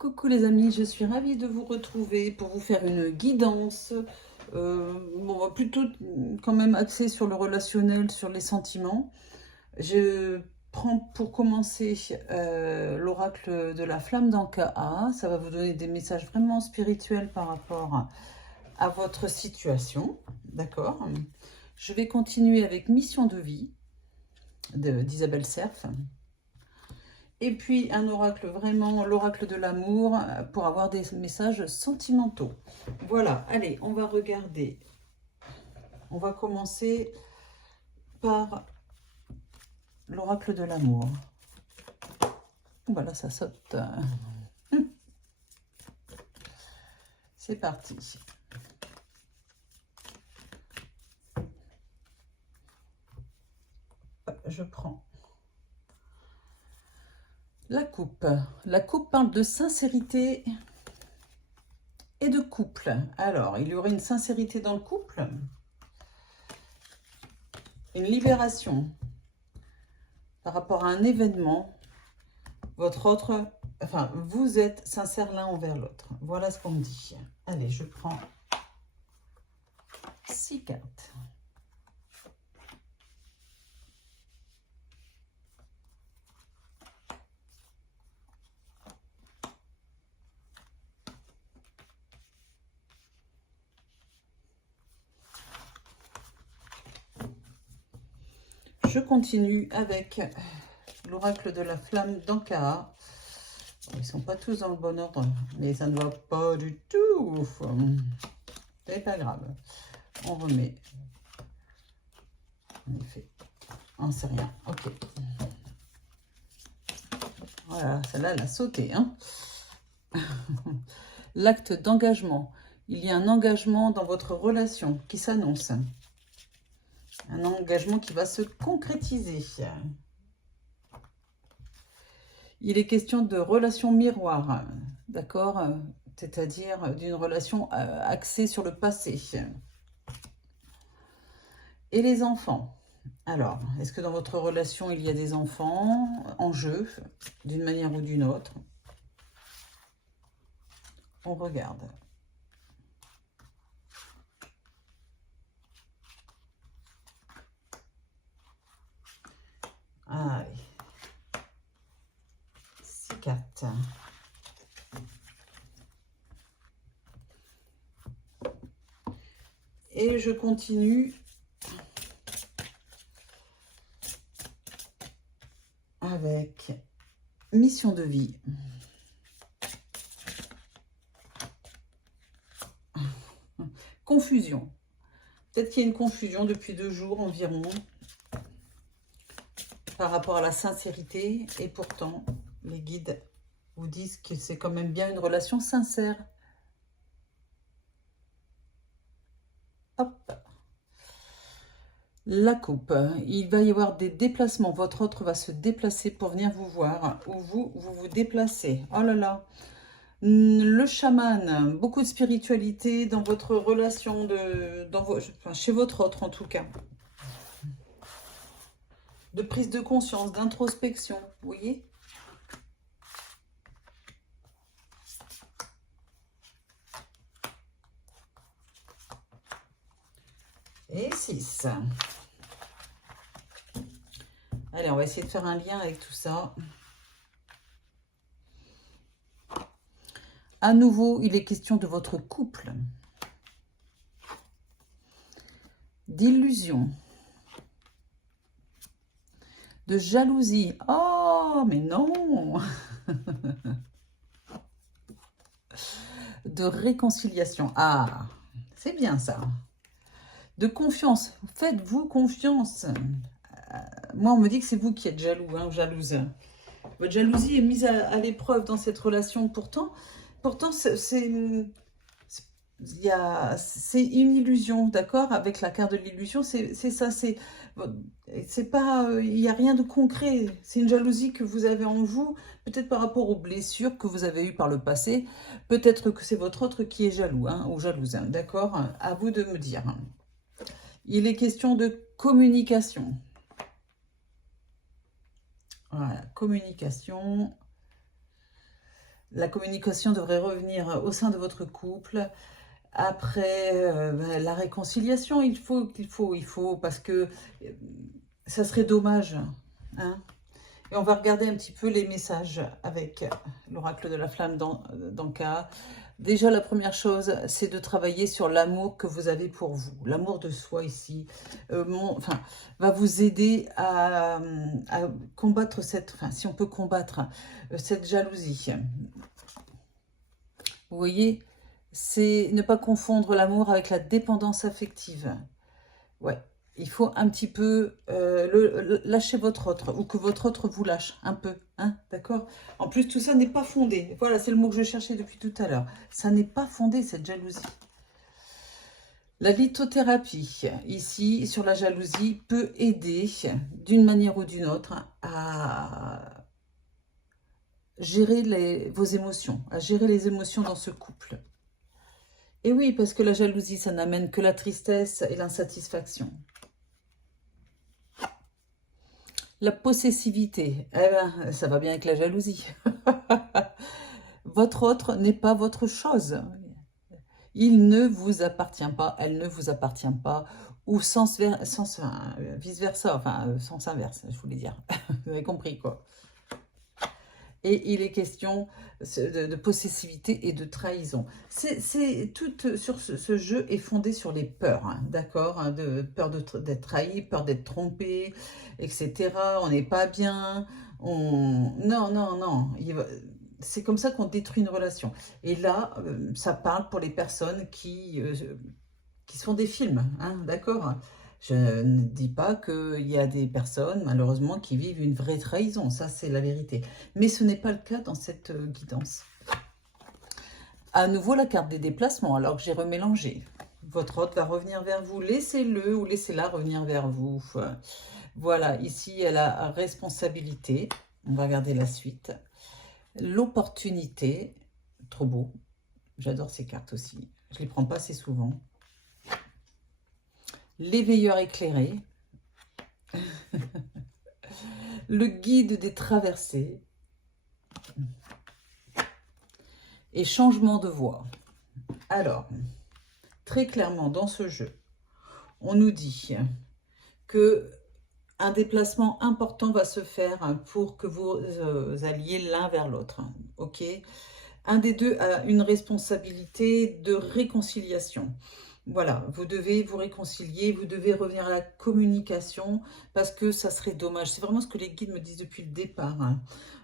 Coucou les amis, je suis ravie de vous retrouver pour vous faire une guidance. Plutôt quand même axée sur le relationnel, sur les sentiments. Je prends pour commencer l'oracle de la flamme d'Ankaa. Ça va vous donner des messages vraiment spirituels par rapport à votre situation. D'accord? Je vais continuer avec Mission de vie d'Isabelle Serf. Et puis un oracle, vraiment l'oracle de l'amour, pour avoir des messages sentimentaux. Voilà, allez, on va regarder. On va commencer par l'oracle de l'amour. Voilà, ça saute. C'est parti. Je prends la coupe. La coupe parle de sincérité et de couple. Alors, il y aurait une sincérité dans le couple, une libération par rapport à un événement. Vous êtes sincères l'un envers l'autre. Voilà ce qu'on me dit. Allez, je prends 6 cartes. Je continue avec l'oracle de la flamme d'Ankaa. Ils ne sont pas tous dans le bon ordre, mais ça ne va pas du tout. C'est pas grave. On remet. En effet. On sait rien. Ok. Voilà, celle-là, elle a sauté. Hein. L'acte d'engagement. Il y a un engagement dans votre relation qui s'annonce. Un engagement qui va se concrétiser. Il est question de relation miroir, d'accord? C'est-à-dire d'une relation axée sur le passé. Et les enfants. Alors, est-ce que dans votre relation, il y a des enfants en jeu, d'une manière ou d'une autre? On regarde. Allez. 6 cartes. Et je continue avec mission de vie. Confusion. Peut-être qu'il y a une confusion depuis 2 jours environ par rapport à la sincérité. Et pourtant, les guides vous disent que c'est quand même bien une relation sincère. Hop. La coupe. Il va y avoir des déplacements. Votre autre va se déplacer pour venir vous voir. Ou vous vous déplacez. Oh là là. Le chaman. Beaucoup de spiritualité dans votre relation, chez votre autre en tout cas. De prise de conscience, d'introspection. Vous voyez ? Et 6. Allez, on va essayer de faire un lien avec tout ça. À nouveau, il est question de votre couple. D'illusion. De jalousie. Oh, mais non. De réconciliation. Ah, c'est bien ça. De confiance. Faites-vous confiance. Moi, on me dit que c'est vous qui êtes jaloux, hein, ou jalouse. Votre jalousie est mise à l'épreuve dans cette relation. Pourtant c'est une illusion, d'accord? Avec la carte de l'illusion, c'est ça. C'est pas, il n'y a rien de concret. C'est une jalousie que vous avez en vous, peut-être par rapport aux blessures que vous avez eues par le passé. Peut-être que c'est votre autre qui est jaloux, hein, ou jalouse, hein, d'accord? À vous de me dire. Il est question de communication. Voilà, communication. La communication devrait revenir au sein de votre couple. Après, la réconciliation, il faut, parce que ça serait dommage, hein. Et on va regarder un petit peu les messages avec l'oracle de la flamme dans K. Déjà, la première chose, c'est de travailler sur l'amour que vous avez pour vous. L'amour de soi ici, va vous aider à combattre si on peut combattre cette jalousie. Vous voyez, c'est ne pas confondre l'amour avec la dépendance affective. Ouais, il faut un petit peu lâcher votre autre, ou que votre autre vous lâche un peu, hein, d'accord? En plus, tout ça n'est pas fondé. Voilà, c'est le mot que je cherchais depuis tout à l'heure. Ça n'est pas fondé, cette jalousie. La lithothérapie, ici, sur la jalousie, peut aider, d'une manière ou d'une autre, à gérer vos émotions, à gérer les émotions dans ce couple. Et oui, parce que la jalousie, ça n'amène que la tristesse et l'insatisfaction. La possessivité, eh ben, ça va bien avec la jalousie. Votre autre n'est pas votre chose. Il ne vous appartient pas, elle ne vous appartient pas, ou vice-versa, enfin, sens inverse, je voulais dire. Vous avez compris, quoi. Et il est question de possessivité et de trahison. Tout sur ce jeu est fondé sur les peurs, hein, d'accord, hein, de peur d'être trahi, peur d'être trompé, etc. On n'est pas bien. Non, non, non. C'est comme ça qu'on détruit une relation. Et là, ça parle pour les personnes qui se font des films, hein, d'accord? Je ne dis pas qu'il y a des personnes, malheureusement, qui vivent une vraie trahison. Ça, c'est la vérité. Mais ce n'est pas le cas dans cette guidance. À nouveau, la carte des déplacements, alors que j'ai remélangé. Votre hôte va revenir vers vous. Laissez-le ou laissez-la revenir vers vous. Voilà, ici, elle a responsabilité. On va regarder la suite. L'opportunité. Trop beau. J'adore ces cartes aussi. Je ne les prends pas assez souvent. L'éveilleur éclairé, le guide des traversées et changement de voie. Alors, très clairement dans ce jeu, on nous dit que un déplacement important va se faire pour que vous alliez l'un vers l'autre. Ok ? Un des deux a une responsabilité de réconciliation. Voilà, vous devez vous réconcilier, vous devez revenir à la communication parce que ça serait dommage. C'est vraiment ce que les guides me disent depuis le départ, hein.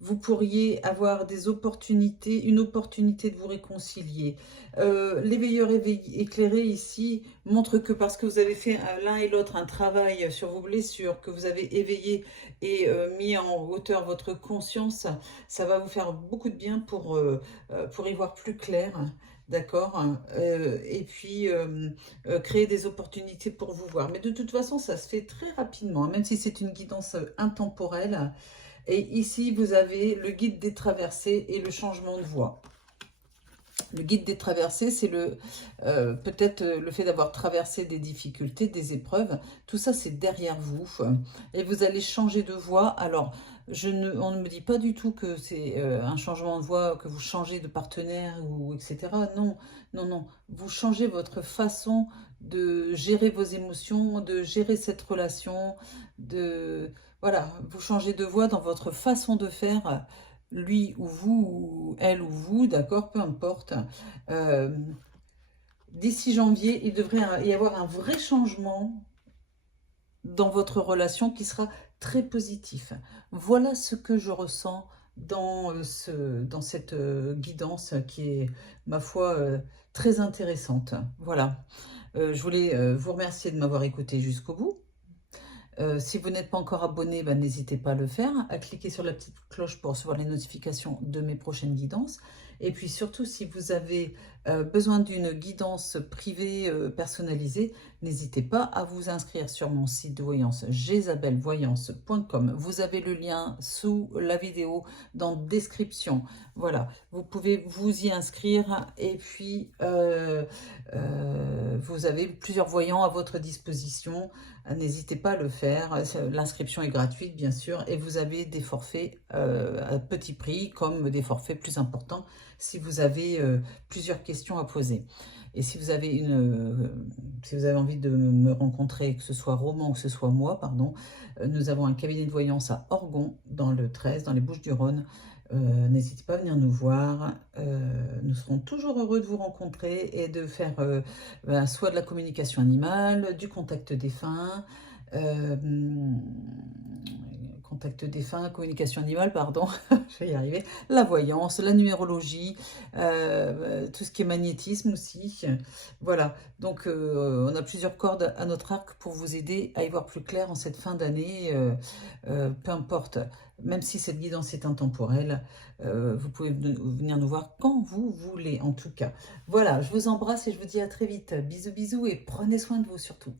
Vous pourriez avoir des opportunités, une opportunité de vous réconcilier. L'éveilleur éclairé ici montre que parce que vous avez fait l'un et l'autre un travail sur vos blessures, que vous avez éveillé et mis en hauteur votre conscience, ça va vous faire beaucoup de bien pour y voir plus clair. D'accord, et puis créer des opportunités pour vous voir. Mais de toute façon, ça se fait très rapidement, hein, même si c'est une guidance intemporelle. Et ici, vous avez le guide des traversées et le changement de voie. Le guide des traversées, c'est peut-être le fait d'avoir traversé des difficultés, des épreuves. Tout ça, c'est derrière vous. Et vous allez changer de voie. Alors, on ne me dit pas du tout que c'est un changement de voie, que vous changez de partenaire, ou etc. Non, non, non. Vous changez votre façon de gérer vos émotions, de gérer cette relation, voilà, vous changez de voie dans votre façon de faire, lui ou vous, ou elle ou vous, d'accord, peu importe. D'ici janvier, il devrait y avoir un vrai changement dans votre relation qui sera très positif. Voilà ce que je ressens dans cette guidance qui est, ma foi, très intéressante. Voilà, je voulais vous remercier de m'avoir écouté jusqu'au bout. Si vous n'êtes pas encore abonné, n'hésitez pas à le faire, à cliquer sur la petite cloche pour recevoir les notifications de mes prochaines guidances. Et puis surtout, si vous avez besoin d'une guidance privée personnalisée, n'hésitez pas à vous inscrire sur mon site de voyance jezabelvoyance.com. Vous avez le lien sous la vidéo dans description. Voilà, vous pouvez vous y inscrire et puis vous avez plusieurs voyants à votre disposition n'hésitez pas à le faire. L'inscription est gratuite, bien sûr, et vous avez des forfaits à petit prix, comme des forfaits plus importants, si vous avez plusieurs questions à poser. Et si vous avez si vous avez envie de me rencontrer, que ce soit Roman ou que ce soit moi, pardon, nous avons un cabinet de voyance à Orgon, dans le 13, dans les Bouches-du-Rhône. N'hésitez pas à venir nous voir. Nous serons toujours heureux de vous rencontrer et de faire soit de la communication animale, du contact défunt, euh, contact défunt, communication animale, pardon, je vais y arriver, la voyance, la numérologie, tout ce qui est magnétisme aussi. Voilà, donc on a plusieurs cordes à notre arc pour vous aider à y voir plus clair en cette fin d'année, peu importe. Même si cette guidance est intemporelle, vous pouvez venir nous voir quand vous voulez, en tout cas. Voilà, je vous embrasse et je vous dis à très vite. Bisous, bisous et prenez soin de vous surtout.